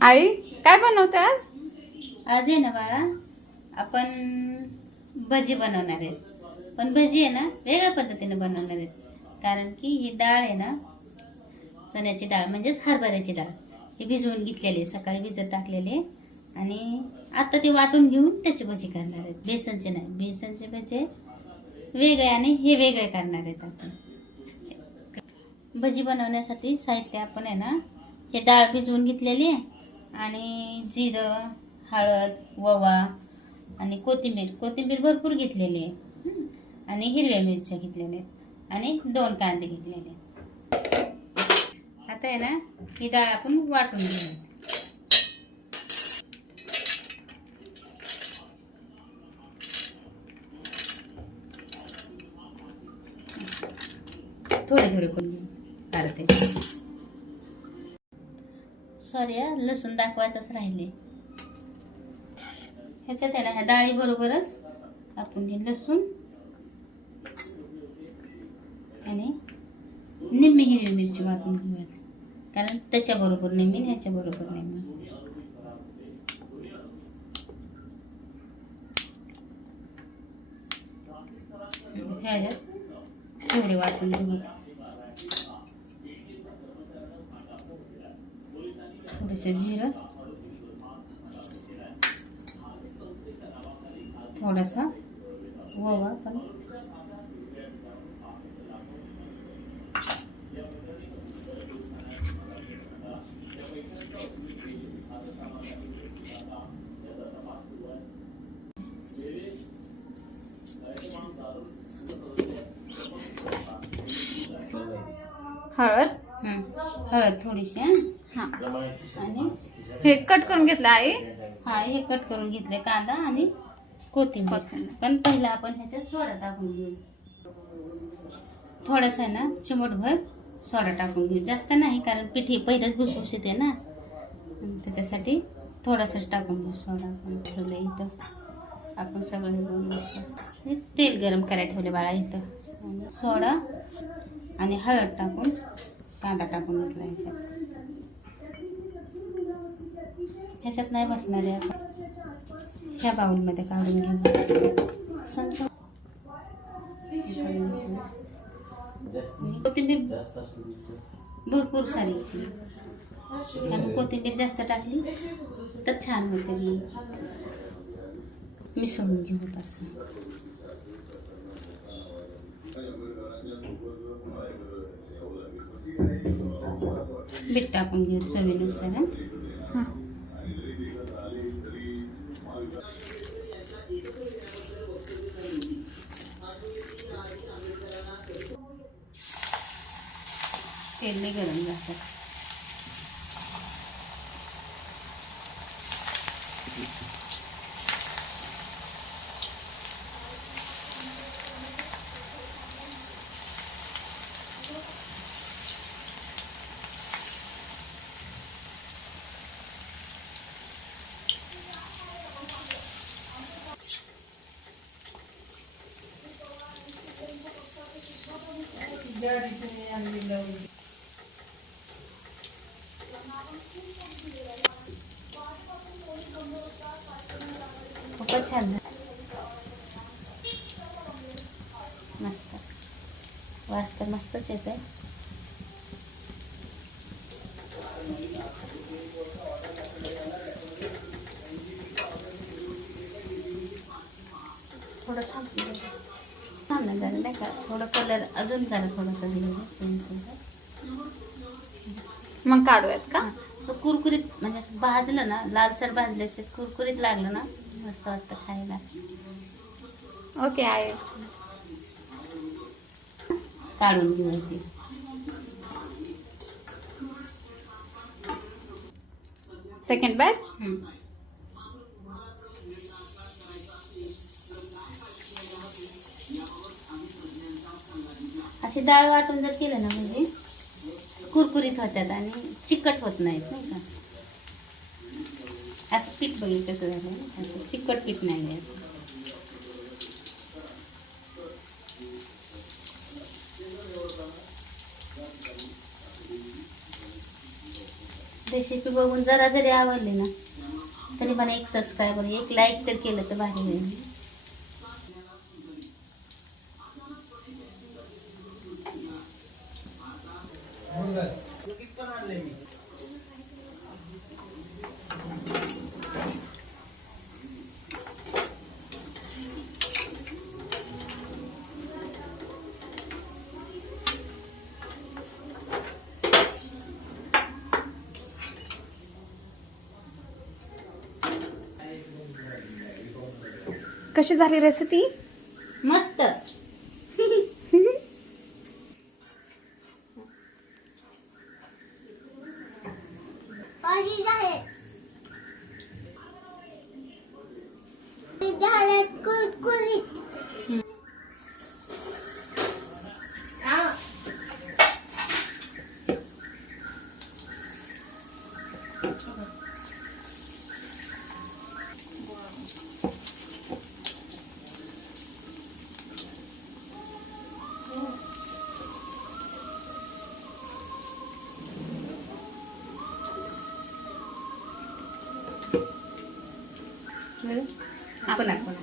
आई काय बनवते आज? आज आहे ना बाळा आपण भजी बनवणार आहेत पण भजी आहे ना वेगळ्या पद्धतीने बनवणार आहेत कारण की ही डाळ आहे ना चण्याची डाळ म्हणजेच हरभऱ्याची डाळ. ही भिजवून घेतलेली आहे सकाळी भिजत टाकलेली आहे. आणि आता ती वाटून घेऊन त्याची भजी करणार आहेत बेसनचे नाही बेसनचे भजे वेगळे आणि हे वेगळे करणार आहेत आपण. भजी बनवण्यासाठी साहित्य आपण आहे ना हे डाळ भिजवून घेतलेली आहे. आणि जिरं हळद ववा आणि कोथिंबीर. कोथिंबीर भरपूर घेतलेली आहे. आणि हिरव्या मिरच्या घेतलेल्या आहेत. आणि दोन कांदे घेतलेले आहेत. आता आहे ना ही डाळ आपण वाटून घेऊयात. थोडे थोडे करून घेऊ. सॉरी हा, लसूण दाखवायचंच राहिले. ह्याच्यात आहे ना ह्या डाळी बरोबरच आपण हे लसूण आणि निम्मी हिरवी मिरची वाटून घेऊयात. कारण त्याच्याबरोबर निम्मी ह्याच्याबरोबर निम्मी ह्याच्यात थोडे वाटून घेऊयात. थोडंसं जिरं थोडासा ओवा पण हळद. हळद थोडीशी हं. आणि हे कट करून घेतलं आई? हा हे कट करून घेतले कांदा आणि कोथिंबीर. पण पहिला आपण ह्याच्यात सोडा टाकून घेऊ. थोडासा आहे ना चिमटभर सोडा टाकून घेऊ. जास्त नाही कारण पिठी पहिलेच भुसभुशीत आहे ना. त्याच्यासाठी थोडासाच टाकून घेऊ. सोडा आपण ठेवलं इथं. आपण सगळं तेल गरम करायला ठेवले बाळा इथं. सोडा आणि हळद टाकून कांदा टाकून घेतला ह्याच्यात ह्याच्यात नाही बसणार आहे आपण. ह्या बाउलमध्ये काढून घेऊ. कोथिंबीर. भरपूर सारी होती आणि कोथिंबीर जास्त टाकली तर छान होते मी मिसळून घेऊ असं बीट टाकून घेऊ चवीनुसार तेल नाही गरम जातं खूपच छान झालं. मस्त. वास तर मस्तच येत आहे थोडं थांब. थांब ना जरा नाही का? थोडं कलर अजून जरा थोडंसं चेंज मग काढूयात का? असं कुरकुरीत म्हणजे असं भाजलं ना लालसर भाजले असे कुरकुरीत लागलं ना मस्त वाटतं खायला. ओके आई. काढून घेऊ ते सेकंड बॅच अशी डाळ वाटून जर केलं ना म्हणजे कुरकुरीत होतात आणि चिकट होत नाहीत नाही का? असं पीठ बघितलं कसं झालं असं चिकट पीठ नाही आहे असं. रेसिपी बघून जरा जरी आवडली ना तरी मला एक सबस्क्रायबर एक लाईक तर केलं तर भारी होईल. कशी झाली रेसिपी मस्त. आपण आपण